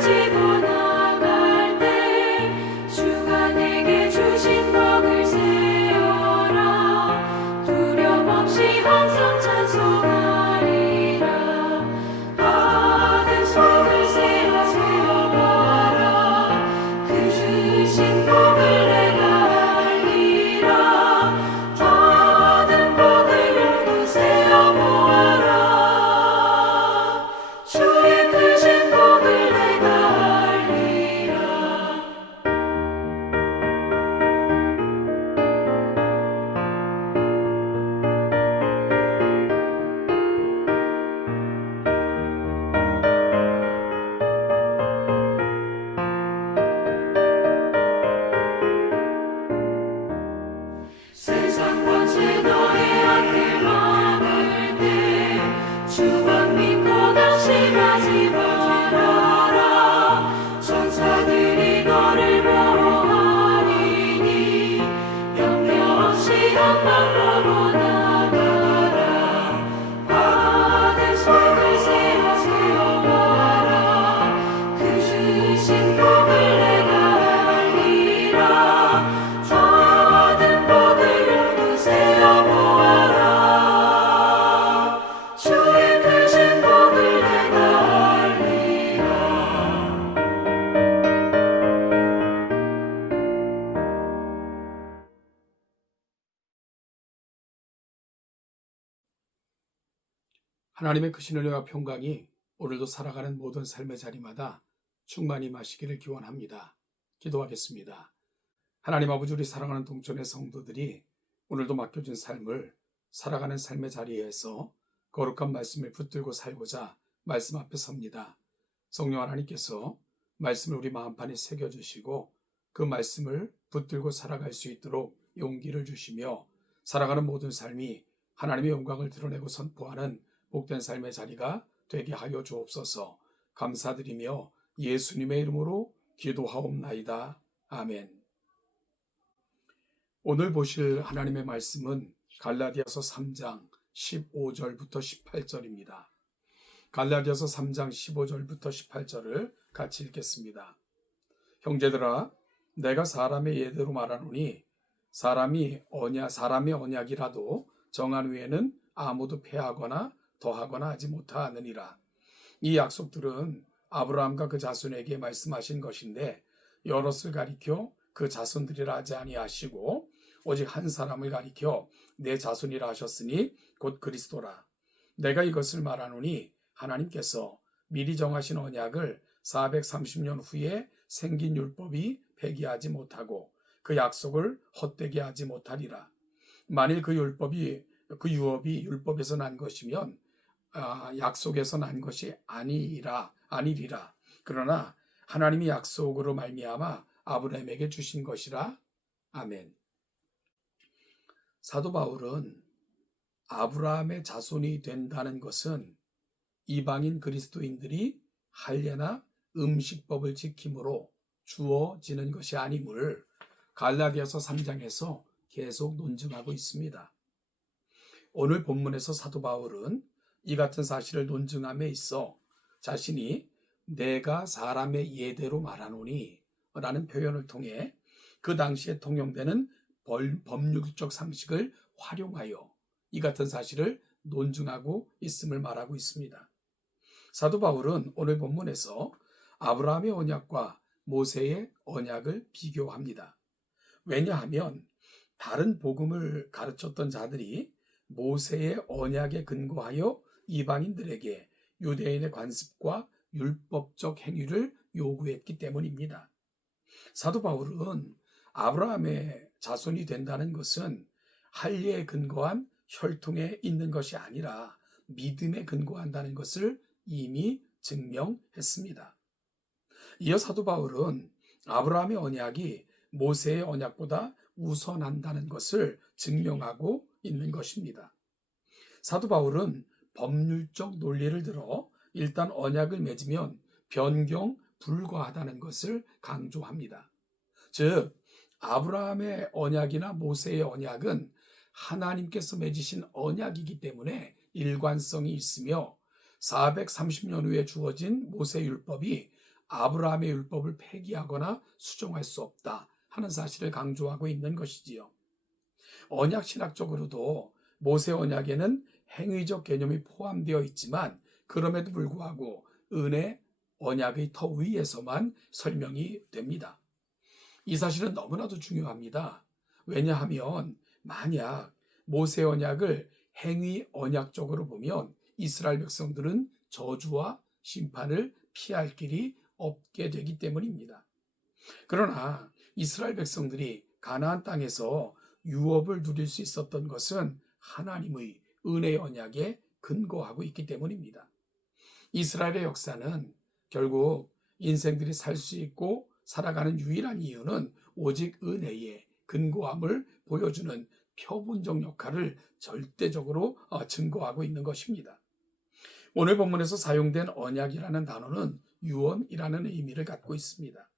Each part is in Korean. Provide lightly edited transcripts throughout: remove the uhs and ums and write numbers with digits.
지고 나갈 때 주가 내게 주신 복을 세어라. 두려움 없이 항상 찬송하리라. 받은 복을 세어보아라. 그 주신 복을 내가 알리라. 받은 복을 모두 세어보아라. 주의 크신 복을 내가 알리라. 세상 권세 너의 앞을 막을 때 주만 믿고 낙심하지 말아라. 천사들이 너를 보호하리니 염려 없이 한 방 보고 나가라. 받은 복을 세어보아라. 그 주신 복을 내가 알리라. 받은 복을 모두 세어보아라. 주의 크신 복을 내가 알리라. 하나님의 크신 은혜와 평강이 오늘도 살아가는 모든 삶의 자리마다 충만히 임하시기를 기원합니다. 기도하겠습니다. 하나님 아버지, 우리 사랑하는 동천의 성도들이 오늘도 맡겨진 삶을 살아가는 삶의 자리에서 거룩한 말씀을 붙들고 살고자 말씀 앞에 섭니다. 성령 하나님께서 말씀을 우리 마음판에 새겨주시고 그 말씀을 붙들고 살아갈 수 있도록 용기를 주시며 살아가는 모든 삶이 하나님의 영광을 드러내고 선포하는 복된 삶의 자리가 되게 하여 주옵소서. 감사드리며 예수님의 이름으로 기도하옵나이다. 아멘. 오늘 보실 하나님의 말씀은 갈라디아서 3장 15절부터 18절입니다. 갈라디아서 3장 15절부터 18절을 같이 읽겠습니다. 형제들아, 내가 사람의 예대로 말하노니 사람의 언약이라도 정한 후에는 아무도 패하거나 더하거나 하지 못하느니라. 이 약속들은 아브라함과 그 자손에게 말씀하신 것인데 여럿을 가리켜 그 자손들이라 하지 아니하시고 오직 한 사람을 가리켜 내 자손이라 하셨으니 곧 그리스도라. 내가 이것을 말하노니 하나님께서 미리 정하신 언약을 430년 후에 생긴 율법이 폐기하지 못하고 그 약속을 헛되게 하지 못하리라. 만일 그 유업이 율법에서 난 것이면 약속에서 난 것이 아니리라. 그러나 하나님이 약속으로 말미암아 아브라함에게 주신 것이라. 아멘. 사도 바울은 아브라함의 자손이 된다는 것은 이방인 그리스도인들이 할례나 음식법을 지킴으로 주어지는 것이 아님을 갈라디아서 3장에서 계속 논증하고 있습니다. 오늘 본문에서 사도 바울은 이 같은 사실을 논증함에 있어 자신이 내가 사람의 예대로 말하노니 라는 표현을 통해 그 당시에 통용되는 법률적 상식을 활용하여 이 같은 사실을 논증하고 있음을 말하고 있습니다. 사도 바울은 오늘 본문에서 아브라함의 언약과 모세의 언약을 비교합니다. 왜냐하면 다른 복음을 가르쳤던 자들이 모세의 언약에 근거하여 이방인들에게 유대인의 관습과 율법적 행위를 요구했기 때문입니다. 사도 바울은 아브라함의 자손이 된다는 것은 할례에 근거한 혈통에 있는 것이 아니라 믿음에 근거한다는 것을 이미 증명했습니다. 이어 사도 바울은 아브라함의 언약이 모세의 언약보다 우선한다는 것을 증명하고 있는 것입니다. 사도 바울은 법률적 논리를 들어 일단 언약을 맺으면 변경 불가하다는 것을 강조합니다. 즉 아브라함의 언약이나 모세의 언약은 하나님께서 맺으신 언약이기 때문에 일관성이 있으며 430년 후에 주어진 모세율법이 아브라함의 율법을 폐기하거나 수정할 수 없다 하는 사실을 강조하고 있는 것이지요. 언약 신학적으로도 모세 언약에는 행위적 개념이 포함되어 있지만 그럼에도 불구하고 은혜 언약의 터 위에서만 설명이 됩니다. 이 사실은 너무나도 중요합니다. 왜냐하면 만약 모세 언약을 행위 언약적으로 보면 이스라엘 백성들은 저주와 심판을 피할 길이 없게 되기 때문입니다. 그러나 이스라엘 백성들이 가나안 땅에서 유업을 누릴 수 있었던 것은 하나님의 은혜 언약에 근거하고 있기 때문입니다. 이스라엘의 역사는 결국 인생들이 살 수 있고 살아가는 유일한 이유는 오직 은혜의 근거함을 보여주는 표본적 역할을 절대적으로 증거하고 있는 것입니다. 오늘 본문에서 사용된 언약이라는 단어는 유언이라는 의미를 갖고 있습니다.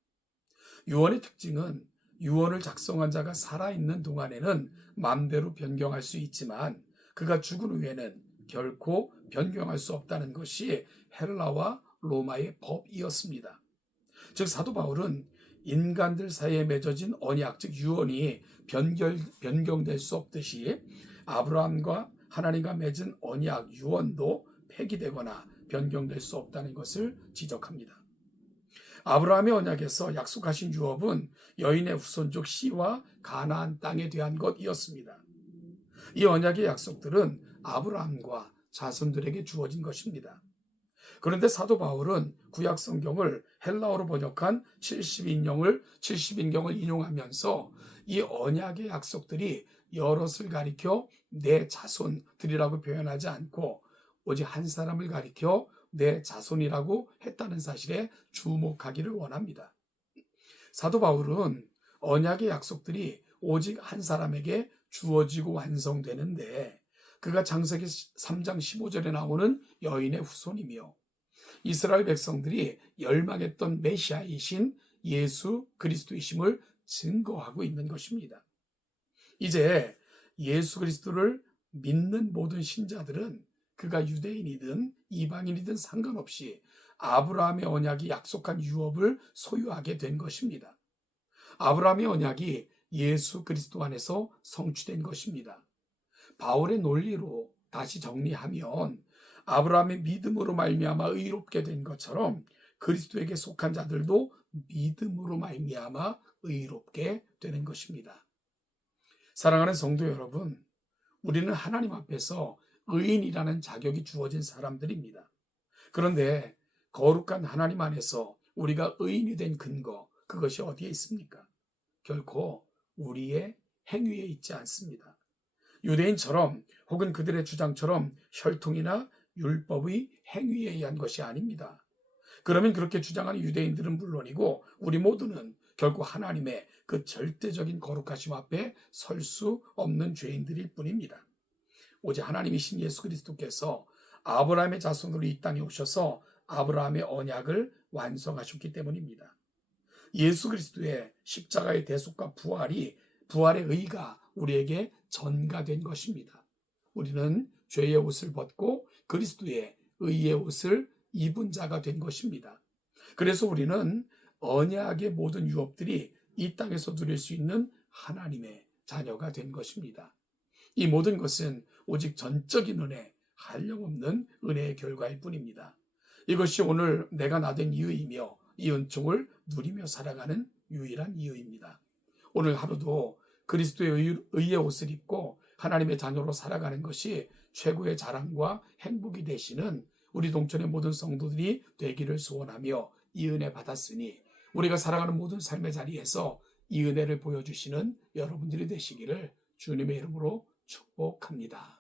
유언의 특징은 유언을 작성한 자가 살아있는 동안에는 마음대로 변경할 수 있지만 그가 죽은 후에는 결코 변경할 수 없다는 것이 헬라와 로마의 법이었습니다. 즉 사도 바울은 인간들 사이에 맺어진 언약, 즉 유언이 변경될 수 없듯이 아브라함과 하나님과 맺은 언약, 유언도 폐기되거나 변경될 수 없다는 것을 지적합니다. 아브라함의 언약에서 약속하신 유업은 여인의 후손족 씨와 가나안 땅에 대한 것이었습니다. 이 언약의 약속들은 아브라함과 자손들에게 주어진 것입니다. 그런데 사도 바울은 구약 성경을 헬라어로 번역한 70인경을 인용하면서 이 언약의 약속들이 여럿을 가리켜 내 자손들이라고 표현하지 않고 오직 한 사람을 가리켜 내 자손이라고 했다는 사실에 주목하기를 원합니다. 사도 바울은 언약의 약속들이 오직 한 사람에게 주어지고 완성되는데 그가 창세기 3장 15절에 나오는 여인의 후손이며 이스라엘 백성들이 열망했던 메시아이신 예수 그리스도이심을 증거하고 있는 것입니다. 이제 예수 그리스도를 믿는 모든 신자들은 그가 유대인이든 이방인이든 상관없이 아브라함의 언약이 약속한 유업을 소유하게 된 것입니다. 아브라함의 언약이 예수 그리스도 안에서 성취된 것입니다. 바울의 논리로 다시 정리하면 아브라함의 믿음으로 말미암아 의롭게 된 것처럼 그리스도에게 속한 자들도 믿음으로 말미암아 의롭게 되는 것입니다. 사랑하는 성도 여러분, 우리는 하나님 앞에서 의인이라는 자격이 주어진 사람들입니다. 그런데 거룩한 하나님 안에서 우리가 의인이 된 근거, 그것이 어디에 있습니까? 결코 우리의 행위에 있지 않습니다. 유대인처럼 혹은 그들의 주장처럼 혈통이나 율법의 행위에 의한 것이 아닙니다. 그러면 그렇게 주장하는 유대인들은 물론이고 우리 모두는 결국 하나님의 그 절대적인 거룩하심 앞에 설 수 없는 죄인들일 뿐입니다. 오직 하나님이신 예수 그리스도께서 아브라함의 자손으로 이 땅에 오셔서 아브라함의 언약을 완성하셨기 때문입니다. 예수 그리스도의 십자가의 대속과 부활의 의가 우리에게 전가된 것입니다. 우리는 죄의 옷을 벗고 그리스도의 의의 옷을 입은 자가 된 것입니다. 그래서 우리는 언약의 모든 유업들이 이 땅에서 누릴 수 있는 하나님의 자녀가 된 것입니다. 이 모든 것은 오직 전적인 은혜, 한량없는 은혜의 결과일 뿐입니다. 이것이 오늘 내가 나 된 이유이며 이 은총을 누리며 살아가는 유일한 이유입니다. 오늘 하루도 그리스도의 의의 옷을 입고 하나님의 자녀로 살아가는 것이 최고의 자랑과 행복이 되시는 우리 동천의 모든 성도들이 되기를 소원하며 이 은혜 받았으니 우리가 살아가는 모든 삶의 자리에서 이 은혜를 보여주시는 여러분들이 되시기를 주님의 이름으로 축복합니다.